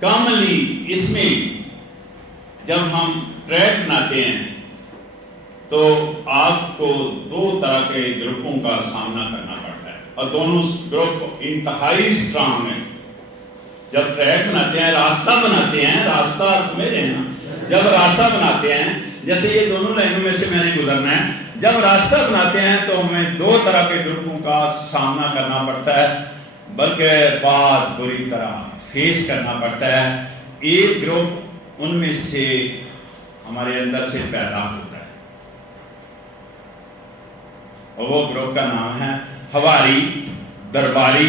Commonly اس میں جب ہم ٹریک بناتے ہیں تو آپ کو دو طرح کے گروپوں کا سامنا کرنا پڑتا ہے اور دونوں گروپ انتہائی سٹرانگ ہیں. جب ٹریک بناتے ہیں، راستہ بناتے ہیں، راستہ سمجھ رہے ہیں نا، جب راستہ بناتے ہیں جیسے یہ دونوں لائنوں میں سے میں نے گزرنا ہے، جب راستہ بناتے ہیں تو ہمیں دو طرح کے گروپوں کا سامنا کرنا پڑتا ہے، بلکہ بہت بری طرح فیس کرنا پڑتا ہے. ایک گروپ ان میں سے ہمارے اندر سے پیدا ہوتا ہے اور وہ گروپ کا نام ہے حواری، درباری،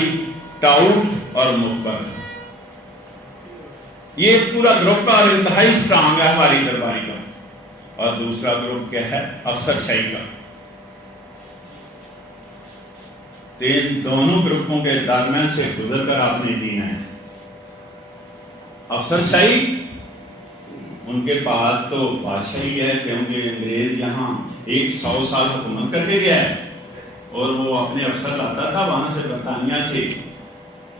ٹاؤٹ اور مخبر. یہ پورا گروپ کا اور انتہائی سٹرانگ ہے حواری درباری کا. اور دوسرا گروپ کیا ہے؟ افسر شاہی کا. ان دونوں گروپوں کے درمیان سے گزر کر آپ نے جینا ہے. افسر شاہی ان کے پاس تو بادشاہی ہے کیونکہ انگریز یہاں 100 سال حکومت کر کے گیا ہے اور وہ اپنے افسر لاتا تھا وہاں سے برطانیہ سے.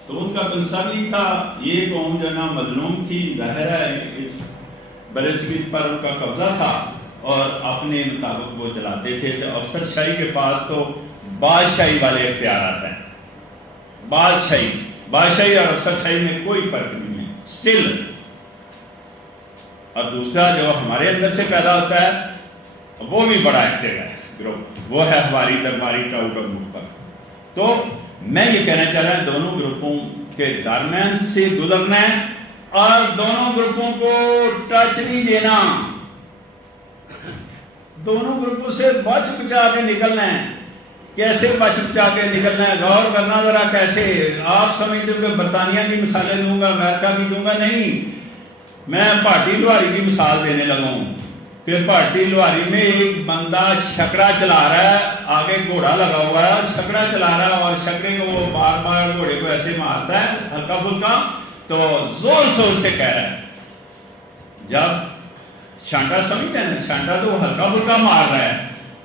تو ان کا کنسرن نہیں تھا، یہ قوم جو نا مظلوم تھی، ظاہر ہے برصغیر پر ان کا قبضہ تھا اور اپنے مطابق وہ چلاتے تھے. تو افسر شاہی کے پاس تو بادشاہی والے اختیارات ہیں. بادشاہی اور افسر شاہی میں کوئی فرق نہیں ہے اسٹل. اور دوسرا جو ہمارے اندر سے پیدا ہوتا ہے وہ بھی بڑا ایکٹیو ہے گروپ، وہ ہے حواری، درباری، ٹاؤٹ اور مخبر. تو میں یہ کہنا چاہ رہا ہوں دونوں گروپوں کے درمیان سے گزرنا ہے اور دونوں گروپوں کو ٹچ نہیں دینا، دونوں گروپوں سے بچ بچا کے نکلنا ہے. کیسے بچ بچا کے نکلنا ہے؟ غور کرنا ذرا. کیسے؟ آپ سمجھتے ہو کہ برطانیہ کی مثالیں دوں گا، امریکہ کی دوں گا؟ نہیں، میں بھاٹی لوہاری کی مثال دینے لگا ہوں کہ بھاٹی لوہاری میں ایک بندہ شکڑا چلا رہا ہے، آگے گھوڑا لگا ہوا ہے، شکڑا چلا رہا ہے اور شکڑے کو وہ بار بار گھوڑے کو ایسے مارتا ہے ہلکا پھلکا، تو زور زور سے کہہ رہا ہے. جب شانٹا سمجھتے ہیں نا، شانٹا تو وہ ہلکا پھلکا مار رہا ہے،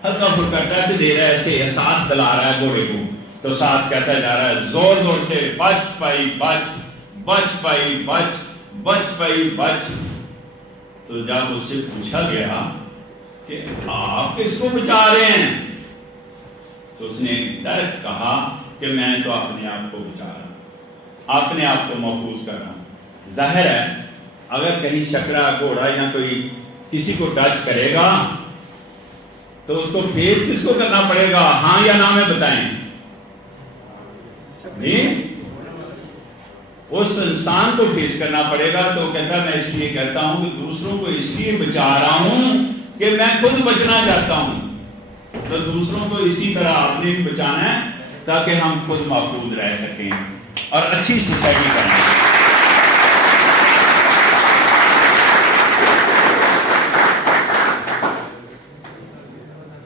ہلکا پھلکا ٹچ دے رہا ہے، ایسے احساس دلا رہا ہے گھوڑے کو. تو ساتھ کہتا جا رہا ہے زور زور سے، بچ پائی بچ، بچ پائی بچ، بچ پائی بچ. تو جب اس سے پوچھا گیا کہ آپ کس کو بچا رہے ہیں تو اس نے ڈائریکٹ کہا کہ میں تو اپنے آپ کو بچا رہا ہوں، اپنے آپ کو محفوظ کر رہا ہوں. ظاہر ہے اگر کہیں شکڑا، گھوڑا یا کوئی کسی کو ٹچ کرے گا تو اس کو فیس کس کو کرنا پڑے گا؟ ہاں یا نہ میں بتائیں؟ نہیں، اس انسان کو فیس کرنا پڑے گا. تو کہتا میں اس لیے کہتا ہوں کہ دوسروں کو اس لیے بچا رہا ہوں کہ میں خود بچنا چاہتا ہوں. تو دوسروں کو اسی طرح آپ نے بچانا ہے تاکہ ہم خود محفوظ رہ سکیں اور اچھی سوسائٹی بنائیں.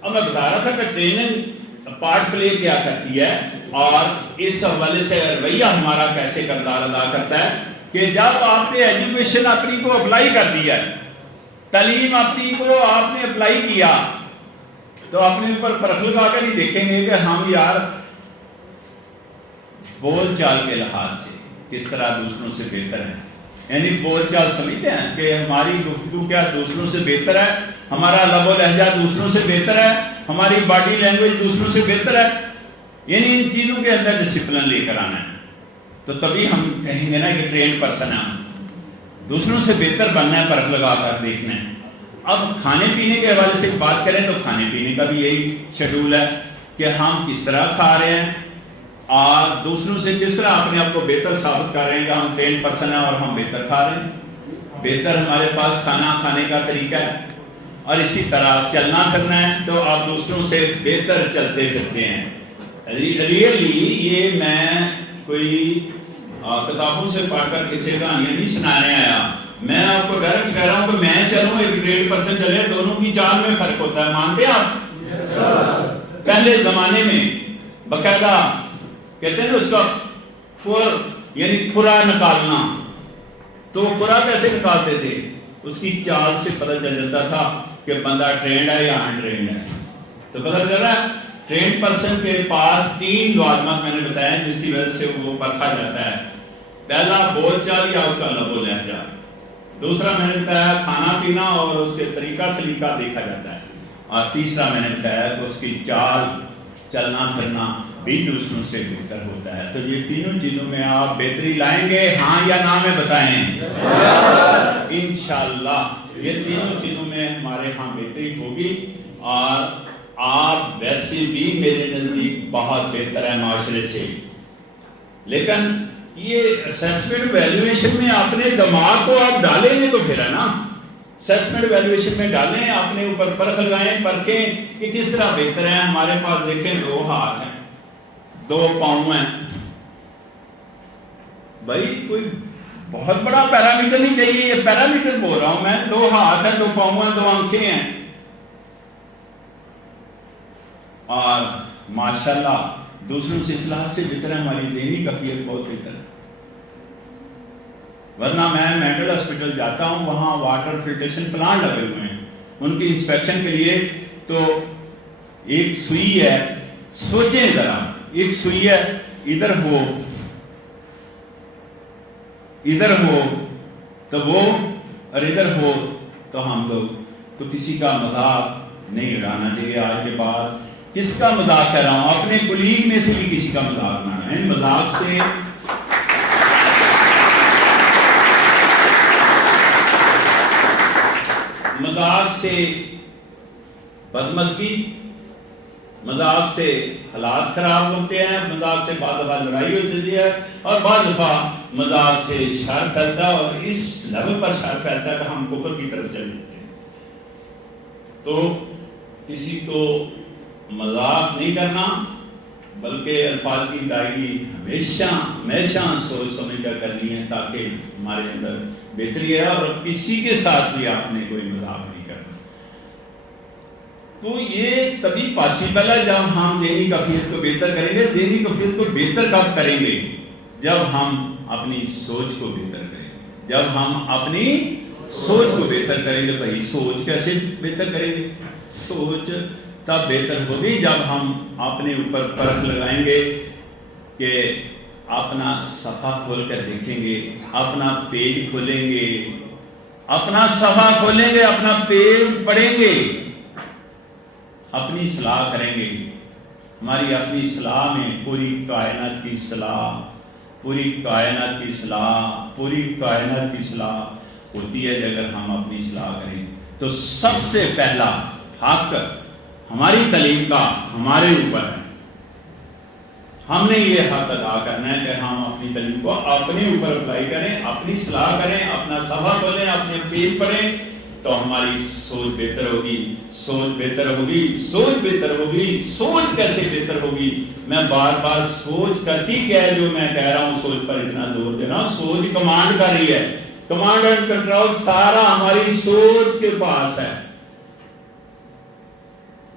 اب میں بتا رہا تھا کہ ٹریننگ پارٹ پلے کیا کرتی ہے اور اس حوالے سے رویہ ہمارا کیسے کردار ادا کرتا ہے کہ جب آپ نے ایجوکیشن اپنی کو اپلائی کر دیا، تعلیم اپنی کو آپ نے اپلائی کیا، تو اپنے اوپر پرکھ لگا کر ہی دیکھیں گے کہ ہم یار بول چال کے لحاظ سے کس طرح دوسروں سے بہتر ہیں. یعنی بول چال سمجھتے ہیں کہ ہماری گفتگو کیا دوسروں سے بہتر ہے، ہمارا لب و لہجہ دوسروں سے بہتر ہے، ہماری باڈی لینگویج دوسروں سے بہتر ہے. یعنی ان چیزوں کے اندر ڈسپلن لے کر آنا ہے تو تبھی ہم کہیں گے نا کہ ٹرینڈ پرسن ہے. دوسروں سے بہتر بننا ہے، پرکھ لگا کر دیکھنا ہے. اب کھانے پینے کے حوالے سے بات کریں تو کھانے پینے کا بھی یہی شیڈول ہے کہ ہم کس طرح کھا رہے ہیں اور دوسروں سے کس طرح اپنے آپ کو بہتر ثابت کر رہے ہیں کہ ہم ٹرینڈ پرسن ہیں اور ہم بہتر کھا رہے ہیں. بہتر ہمارے پاس کھانا کھانے کا طریقہ ہے اور اسی طرح چلنا پھرنا ہے تو آپ دوسروں سے بہتر چلتے پھرتے ہیں. ریئلی یہ میں کوئی کتابوں سے پڑھ کر کسی کہانیاں نہیں سنانے آیا، میں آپ کو ڈائریکٹ کہہ رہا ہوں کہ میں چلوں ایک ٹرینڈ پرسن چلے، دونوں کی چال میں فرق ہوتا ہے. مانتے ہیں آپ؟ پہلے زمانے میں باقاعدہ کہتے ہیں نا اس کا فور یعنی کھرا نکالنا، تو کھرا کیسے نکالتے تھے؟ اس کی چال سے پتہ چل جاتا تھا کہ بندہ ٹرینڈ ہے یا انٹرینڈ ہے. تو پتہ چل رہا ہے ٹرینڈ پرسن کے پاس 3 لوازمات میں نے بتایا جس کی وجہ سے وہ پرکھا جاتا ہے. پہلا بول چال یا اس کا لب و لہجہ، دوسرا میں نے بتایا کھانا پینا اور اس کے طریقہ سلیقہ دیکھا جاتا ہے، اور تیسرا میں نے بتایا کہ اس کی چال چلنا پھرنا بھی دوسروں سے بہتر ہوتا ہے۔ تو یہ تینوں چیزوں میں آپ بہتری لائیں گے، ہاں یا نہ میں بتائیں؟ انشاءاللہ یہ تینوں چیزوں میں ہمارے ہاں بہتری ہوگی، اور آپ ویسے بھی میرے نزدیک بہت بہتر ہے معاشرے سے، لیکن یہ اسیسمنٹ ویلیویشن میں اپنے دماغ کو آپ ڈالیں گے تو پھر ہے نا، اسیسمنٹ ویلیویشن میں ڈالیں، اپنے اوپر پرکھ لگائیں، پرکھیں کہ کس طرح بہتر ہے۔ ہمارے پاس دیکھیں 2 ہاتھ ہیں، 2 پاؤں ہیں، بھائی کوئی بہت بڑا پیرامیٹر نہیں چاہیے، یہ پیرامیٹر بول رہا ہوں میں، 2 ہاتھ ہیں، 2 پاؤں ہیں، 2 آنکھیں ہیں، اور ماشاءاللہ دوسروں سے اصلاح سے بہتر ہے، ہماری ذہنی کیفیت بہت بہتر ہے۔ ورنہ میں مینٹل ہاسپٹل جاتا ہوں، وہاں واٹر فلٹریشن پلانٹ لگے ہوئے ہیں ان کی انسپیکشن کے لیے، تو ایک سوئی ہے، سوچیں ذرا، ایک سوئی ہے، ادھر ہو تو وہ، اور ادھر ہو تو ہم لوگ، تو کسی کا مذاق نہیں اڑانا چاہیے آج کے بعد۔ کس کا مذاق کر رہا ہوں؟ اپنے کولیگ میں سے بھی کسی کا مذاق نہ اڑائیں، مذاق سے بدمزگی، مذاق سے حالات خراب ہوتے ہیں، مذاق سے بعض دفعہ لڑائی ہو جاتی ہے، اور بعض دفعہ مذاق سے شر پھیلتا ہے، اور اس لیول پر شر پھیلتا ہے کہ ہم کفر کی طرف چلے جاتے ہیں۔ تو کسی کو مذاق نہیں کرنا، بلکہ الفاظ کی ادائیگی ہمیشہ سوچ سمجھ کر کرنی ہے، تاکہ ہمارے اندر بہتری ہے، اور کسی کے ساتھ بھی آپ نے کوئی مذاق نہیں کرنا۔ تو یہ تبھی پاسبل ہے جب ہم ذہنی کیفیت کو بہتر کریں گے۔ ذہنی کیفیت کو بہتر کب کریں گے؟ جب ہم اپنی سوچ کو بہتر کریں گے، جب ہم اپنی سوچ کو بہتر کریں گے۔ بھائی سوچ کیسے بہتر کریں گے؟ سوچ تب بہتر ہوگی جب ہم اپنے اوپر پرکھ لگائیں گے، کہ اپنا صفحہ کھول کر دیکھیں گے، اپنا پیج کھولیں گے، اپنا صفحہ کھولیں گے، اپنا پیج پڑھیں گے، اپنی اصلاح کریں گے۔ ہماری اپنی اصلاح میں پوری کائنات کی اصلاح، پوری کائنات کی اصلاح ہوتی ہے اگر ہم اپنی اصلاح کریں۔ تو سب سے پہلا حق ہماری تعلیم کا ہمارے اوپر ہے، ہم نے یہ حق ادا کرنا ہے کہ ہم اپنی تعلیم کو اپنے اوپر اپلائی کریں، اپنی اصلاح کریں، اپنا صفحہ کھولیں، اپنے پیج پڑھیں، تو ہماری سوچ بہتر ہوگی۔ سوچ کیسے بہتر ہوگی؟ میں بار بار سوچ کرتی کیا ہے، جو میں کہہ رہا ہوں سوچ پر اتنا زور دینا، سوچ کمانڈ کر رہی ہے، کمانڈ اینڈ کنٹرول سارا ہماری سوچ کے پاس ہے۔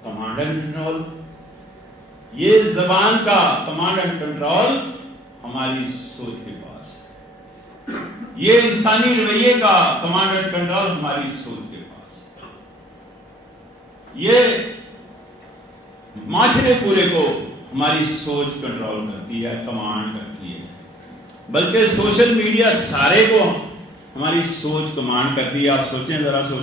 کمانڈ اینڈ کنٹرول، یہ زبان کا کمانڈ اینڈ کنٹرول ہماری سوچ کے پاس ہے، یہ انسانی رویے کا کمانڈ اینڈ کنٹرول ہماری سوچ کے پاس ہے، یہ معاشرے پورے کو ہماری سوچ کنٹرول کرتی ہے، کمانڈ کرتی ہے، بلکہ سوشل میڈیا سارے کو ہماری سوچ کمانڈ کرتی ہے۔ آپ سوچیں ذرا،